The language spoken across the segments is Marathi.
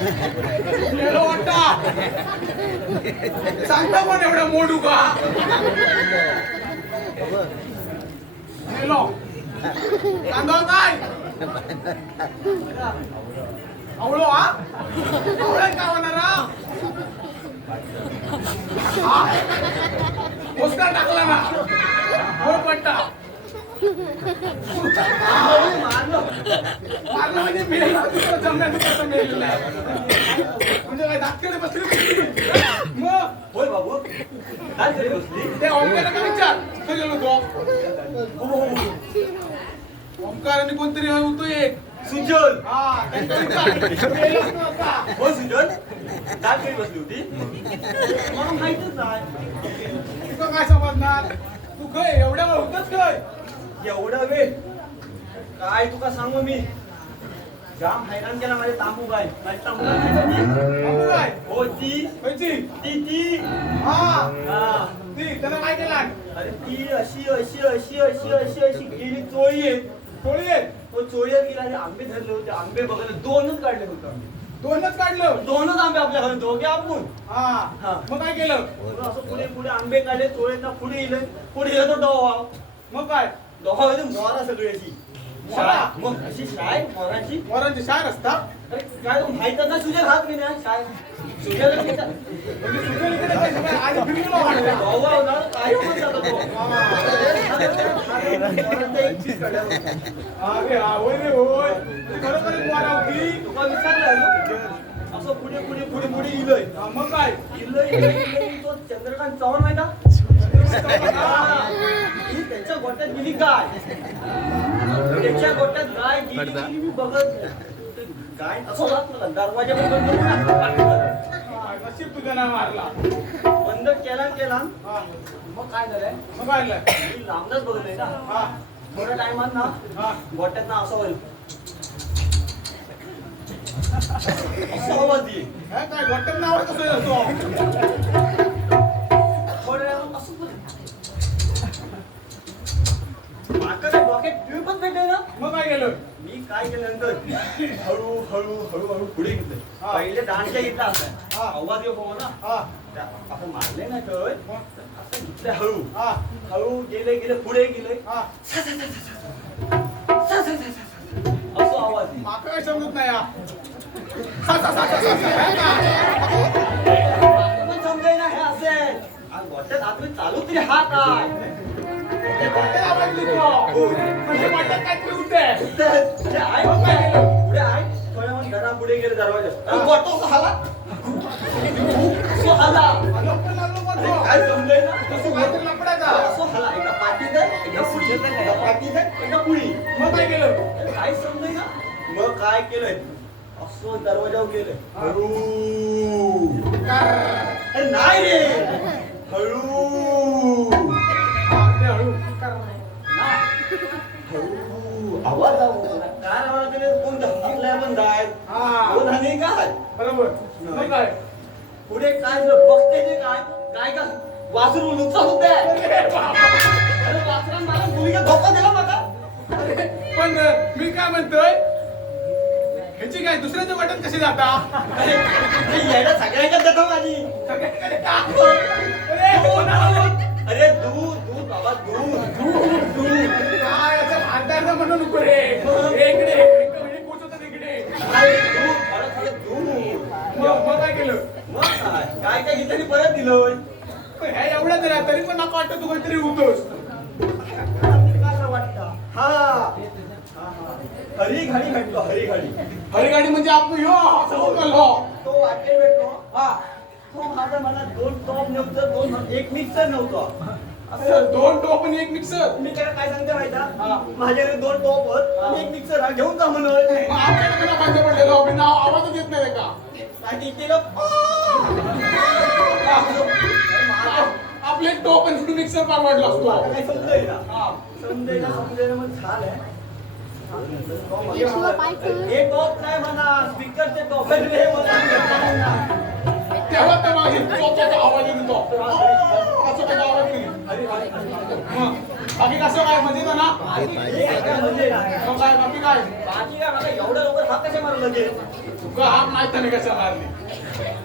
गेलो वाटता सांगता पण एवढा मोडू का गेलो तांदूळ काय आवळो हा आवळा का होणार हा पोस्टर टाकला ना हो पट्टा मारलं म्हणजे मेल जमण्याचं कसं मेल म्हणजे काय धाकटे बसली मग होय बाबू काय तरी बसली ते ओंकाराला का विचार तो गेलो तो ओंकार आणि कोणतरी होतो एक सुजल हा त्यांचा विचार मेलच नव्हता. हो सुजल काय तरी बसली होती मला माहितच नाही तुका काय समजणार तू काय एवढ्या वेळ होतच काय एवढा वेळ काय तुका सांगू मी जाम हैराण केला माझे तांबू बाय माझी तांबू बाबू काय हो ती खायची ती हा हा ती त्यानं काय केला अरे ती अशी अशी अशी अशी अशी अशी गेली चोळी आहे थोडी आहे तो चोळीवर गेला आणि आंबे धरले होते आंबे बघायला दोनच काढले होते आंबे दोनच काढलं दोनच आंबे आपल्या घरी दोघे आपण हा मग काय केलं असं पुढे पुढे आंबे काढले चोळीना पुढे येले पुढे येतो डोहा मग काय डोहा होते मोरा सगळी अशी मोरा? मग अशी शाय मोराची वरांची शान असतात अरे काय तू माहित ना सुजल हात घेणे शाय सुजल म्हणजे तुझ्या इकडे काय सगळं आज फिरलो वाटतं डोहा होता काय म्हणतात तो मोरांचा एक चीज काढला अरे हा होय रे होय तू खरोखरच वारा होती तुका विचारलं असं पुढे पुढे पुढे पुढे इलय मग काय इलय तो चंद्रकांत चव्हाण माहिता ही त्याच्या गोट्यात गेली गाय त्याच्या गोट्यात गाय गेली मी बघत गाय असं होत मला दरवाजा नशीब तुझा नाव मारला बंद केला हा मग काय झालंय मग काय झालं? मी लांबच बघतोय ना हा थोड्या टायमात ना हा गोट्यात ना असं होईल असं आवाज येईल हे काय वाटत नाव कसं येतो थोड्या वेळानं असं होईल. मागं ते डोक्यात ट्यूब पण भेटले ना मग काय गेलं मी काय केलं नंतर हळू हळू हळू हळू पुढे घेतलं हा. पहिले दांडच्या घेतला हा. असा आवाज येऊ हो ना हा आपण मारले ना तर मग? असं घेतलं हळू हा हळू गेले पुढे गेले हा असं आवाज येईल. माका काय समजत नाही हा. सा, सा, सा, सा, सा, सा, हे काय? पण समजाय ना हे असेल आणि गोट्यात आतमध्ये चालू तरी हा काय ते वाटेत आवाज देतो. म्हणजे वाटेत काहीतरी होतंय. ते आहे मग काय केलं? पुढे आहे थोड्या मग घरा पुढे गेले दरवाजा गोटा असं हाला असं हाला लपडं लागलो पण तो. काय समजाय ना कसं काहीतरी लपडायचा. असं हाला एका पाठीत एका पुढे एका पाठीत एका पुढी मग काय केलं काय समजाय ना मग काय केलंय असं दरवाजावर गेलं हळू अरे नाही रे हळू हा, ते हळू कर. हळू आवाज काय आवाज तरी कोण धमकीला बंद आहे हा कोण हानी काय बरोबर मग काय पुढे काय झालं बघते ते काय काय का वासरू नुकसान होत आहे अरे बाबा. अरे वासरान मला मुलीला धोका दिला मला पण मी काय म्हणतोय ह्याची काय दुसऱ्याच्या वाटेत कशी जाता अरे ते येडा सगळ्यांच्या देतो माझी सगळ्यांकडे का? अरे कोणाला? अरे दूध बाबा दूध काय याचं भांडार म्हणू नको रे इकडे इकडे म्हणजे पोचवतात इकडे काय दूध खरं दूध मग काय केलं मग काय काय घेतलं परत दिलं हे एवढं जरा तरी पण नका वाटतं तू काहीतरी होतोस कसं वाटतं हा हरी घाडी भेटतो हरी घाडी हरिगाडी म्हणजे आपण तो वाटेल भेटतो हा तो माझा मला दोन टॉप नव्हतं दोन एक मिक्सर नव्हतं असं दोन टोप आणि एक मिक्सर मी त्याला काय सांगते माहिती हा. आहे? माझ्याकडे दोन टॉप होत आणि एक मिक्सर हा घेऊन जा म्हणून आमच्याकडे तुला बंद पडलेलो बिना आवाजच येत नाही का आणि तिला आपले टोप आणि मिक्सर परवडला असतो काय समजेल ना हा. समजेल मग झालंय तुला पाहिजे. हे टॉप नाही म्हणा स्पीकरचे टॉप हे म्हणा तेव्हा तर माझी चोचाचा आवाज येतो असं काय आवाज नाही मग बाकी कसं काय म्हणजे ना म्हणजे मग काय बाकी काय बाकी काय मला एवढ्या लवकर हात कसे मारलं लगे तुका हाक नाही त्याने कशा मारली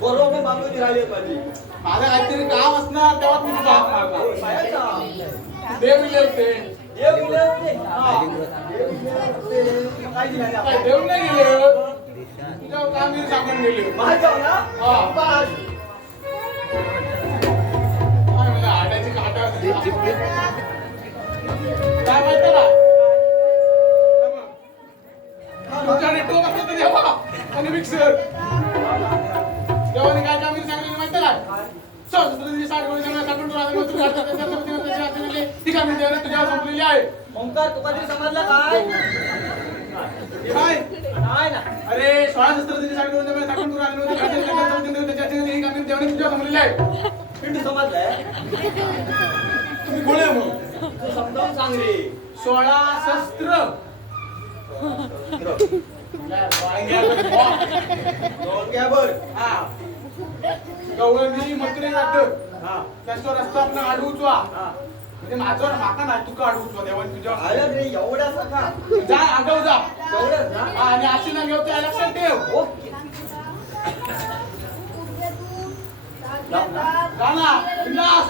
बरोबर बांधून राहिली माझी. माझं काहीतरी काम असणार तेव्हा तू तुझा हाक मारला बाहेरचा. देव दिले होते देव दिले होते. हा. देव दिले होते. काय दिलं रे काय आपण? देव नाही गेले तुझ्या कामगिरी सांगून गेले माझ्यावर ना? हा. बस. काय म्हणजे आट्याची काटा काय माहिती ना तुमच्याकडे टोक असतं तर देवा आणि मिक्सर देवाने काय कामगिरी सांगितली माहिती काय साठ गोळी सांगा काटून तुला ती कामगिरी देवाने तुझ्यावर संपलेली आहे ओंकार तुका तरी समजलं काय? काय नाही ना. अरे 16 शस्त्र तिने साठ गोळी सांगा काटून तुला त्याच्या ही कामगिरी देवाने तुझ्यावर संपलेली आहे पिंटू समजलंय? तुम्ही गोळे मग तू समजावून सांग रे. 16 शस्त्र डोक्यावर. हा गवळणी मंत्री राहतं हा. त्याच्यावर रस्ता आपण अडवूचवा हा. म्हणजे माझ्यावर माका नाही तुका अडवूचवा देवाने तुझ्या अरे रे एवढासा का? जा आगाऊ जा एवढंच ना? हा, आणि अशी ना घेऊ त्या लक्षात ठेव ओके. गाना बिंदास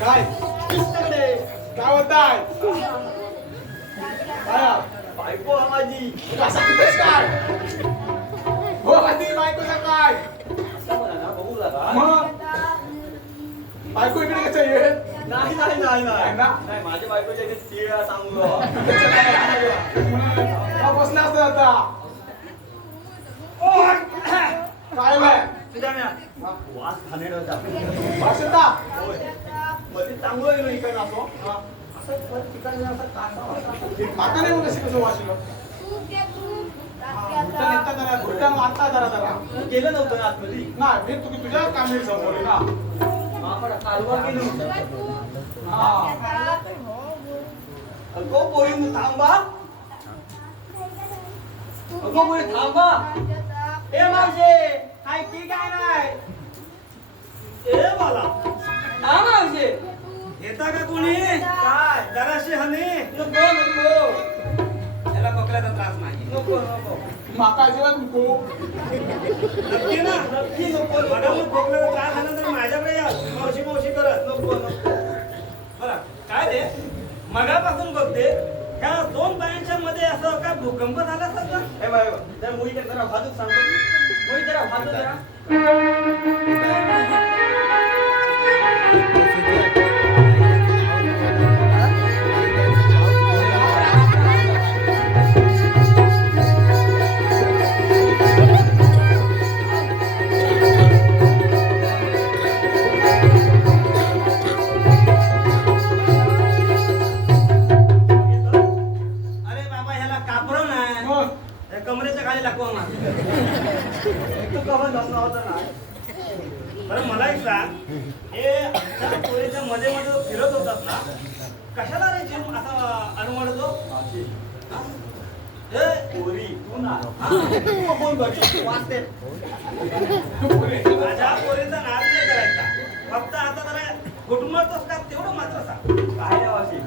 काय किसकडे. काय होताय काय बायको हा माझी. असं कितीच काय हो आधी बायकोचा काय असं म्हणा ना, बघू लागा. मग बायको इकडे कसं येत नाही नाही नाही नाही ना? नाही माझ्या बायकोच्या इथे तिळा सांगू नको. बसला असता आता काय बाय तुझ्या म्या. वास घाणेरडा होता. भाषता होय. मध्ये चांगलं येईल इकडे असो. हा. असं ठिकाणी असं कासा वासा. माका नाही मग कशी कसं वाचलं घुटन मारता जरा तू गेलं नव्हतं ना आतमध्ये. नाही मी तुम्ही तुझ्या कामगिरी समोर आहे ना आपण कालवा केली होती. हा अगो पोरी थांबा. अगो पोरी थांबा. ए मावशे काय की काय नाही. ए मला हा मावशे येता का कोणी काय जराशी हनी नको नको त्याला खोकल्याचा त्रास नाही नको नको माका अजिबात नको नक्की ना नक्की नको मला नको मग खोकल्याचा त्रास झाला तर माझ्याकडे या मावशी मावशी करत नको नको बरं काय रे मगापासून बघते ह्या दोन बायांच्या मध्ये असं काय भूकंप झाला सगळं ए बाय जरा मुळी तर जरा भाजूक सांगतो मुळी जरा भाजू जरा अरे बाबा ह्याला कापरो नाही मग हे कमरेच्या खाली लागू आम्हाला तू कवा जमला होता ना बरं मला एक सांग हे त्या पोरीच्या मध्ये मध्ये फिरत होतात ना कशाला रे जीव असा अडवडतो ए पोरी तू ना तू कोण बघ वाचते माझ्या पोरीचा नाद नाही करायचा फक्त आता जरा कुटुंबातच का तेवढं मात्र सांग काय रे वाशी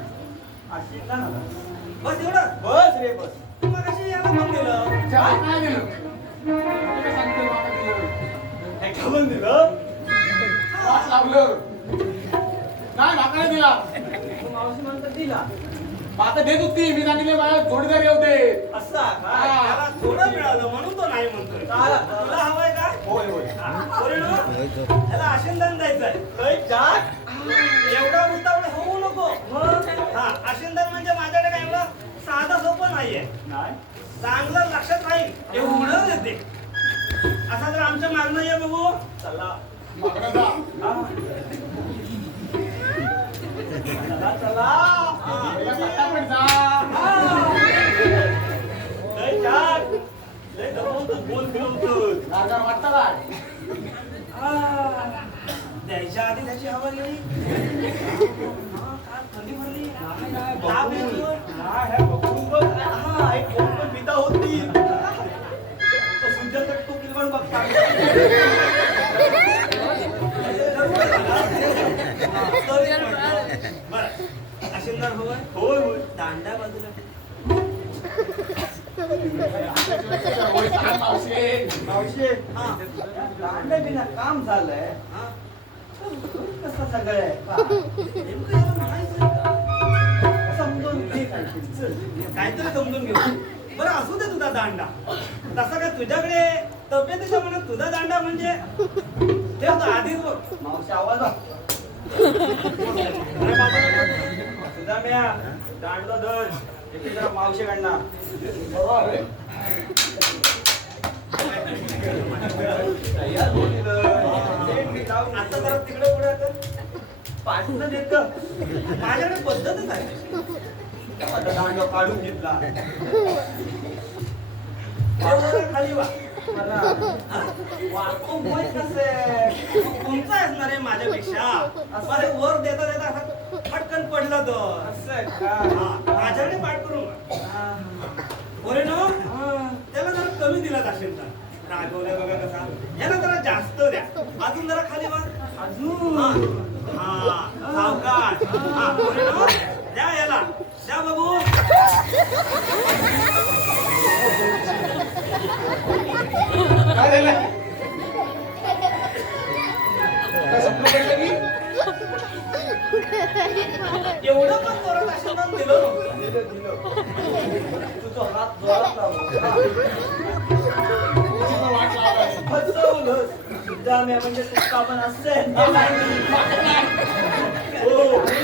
अशी ना ना बस एवढं बस रे बस तू मग अशी याला पण दिलं चहा काय दिलं तुला सांगतो माका दिलं हे खाऊन दिलं वास लावलं नाही माका नाही दिला तू मावशी म्हणतात दिला माका देत होती मी सांगितले माझ्या जोडीदार येऊ दे असा काय त्याला थोडं मिळालं म्हणून तो नाही म्हणतोय तुला हवंय का होय होय पोरीनो, त्याला आशिंदन द्यायचंय लय जात एवढा उतावळ होऊ नको हा आशिंदन म्हणजे माझ्याकडे काय एवढं साधं सोपं नाहीये नाही चांगलं लक्षात राहील एवढं देते असा जर आमच्या मागणं ये बघू चला मागणं जा चला चला पहिला पटापट जा लय जात लय दमवतो बोल फिरवतोस गारगार वाटतं काय द्यायच्या आधी त्याची हवा गेली थंडी भरली ताप बघून येतो. हे बघून बघ हा एक कोण पण पिता होती सुद्धा तर तू किलवण बघता बरं आशिंदर हवंय होय होय दांड्या बाजूला मावशी दांडे बिना काम झालंय हा? कसं सगळं आहे नेमकं याला म्हणायचं का? समजून घे काहीतरी. चल. काहीतरी समजून घेऊ. बरं असू दे तुझा दांडा. तसा काय तुझ्याकडे तब्येतीच्या मनात तुझा दांडा म्हणजे ठेव तो आधीच बघ. मावशी आवाज आ. अरे बाबा, तुझा म्या दांडलो धर इथे जरा मावशी काढणार आता जरा तिकडे पुढे आता. पाठलं देत माझ्याकडे पद्धतच आहे. दांडो काढून घेतला वर खाली वा. मला वाटतो मोय कसे तुमचा असणार आहे माझ्यापेक्षा. अरे वर देता देता असा पटकन पडला तो. असं आहे का हा, माझ्याकडे पाठ करून बरे ना. त्याला जरा कमी दिला असेल तर. रागवल्या बघा कसा. याला जरा जास्त द्या. अजून जरा खाली वा. अजून हा, सावकाश. हा, बरे ना. द्या याला. द्या बाबू. काय झालं? काय स्वप्न पडलं की? एवढं पण जोरात आशीर्वाद दिलं नव्हतं. तुझा हात जोरात लावला तुझी पण वाट लावायची. फसवलंस तुझा म्या म्हणजे तुझा पण असेल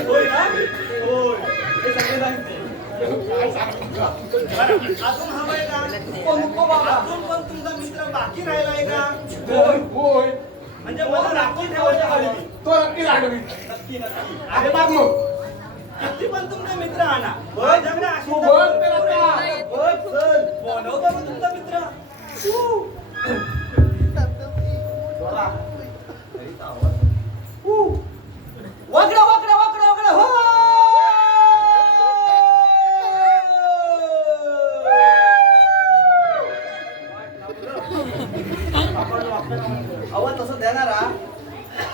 होय ना? होय. हे सगळे सांगते काय सांगतो? बरं, अजून हवंय का? नको बाबा. अजून पण तुमचा मित्र बाकी राहिलाय का? होय होय. म्हणजे मला राखी ठेवायच्या हवी. तो नक्की आठवी. नक्की नक्की अरे बाप मग. किती पण तुमचा मित्र आणा. बरं. माझ्याकडे तू आशीर्वाद बोल तर आता. बघ चल बोलवतो मग तुमचा मित्र. बोला घरीच आवाज वाकडा वाकडा वाकडा वाकडा हो आवाज तसं देणारा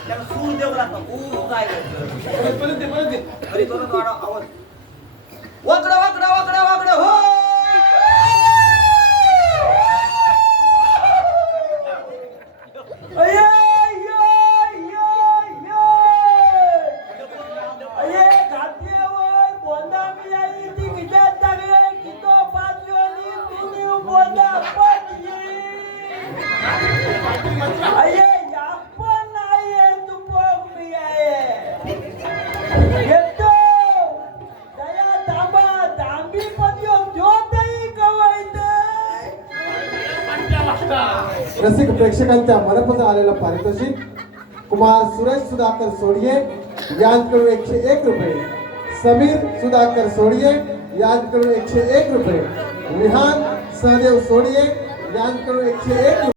त्याला सूर देऊ लागतो काय करतो परत दे. अरे तो आवाज वाकडा वाकडा वाकडा वाकडा हो अये अये अये अये घाटीवर बोंदा मी आई ती खिचात टाकले की तो पाचवेली तिनी बोंदा पडली अये यापन आहे तू पोक मी आहे येतो दया तांबा तांबी पद्यो ज्योतही कवायते रसिक प्रेक्षकांच्या मनपत आलेलं पारितोषिक कुमार सुरेश सुधाकर सोडिये यांकडून 101 रुपये, समीर सुधाकर सोडिये यांकडून 101 रुपये, विहान सहदेव सोडिये यांकडून 101 रुपये.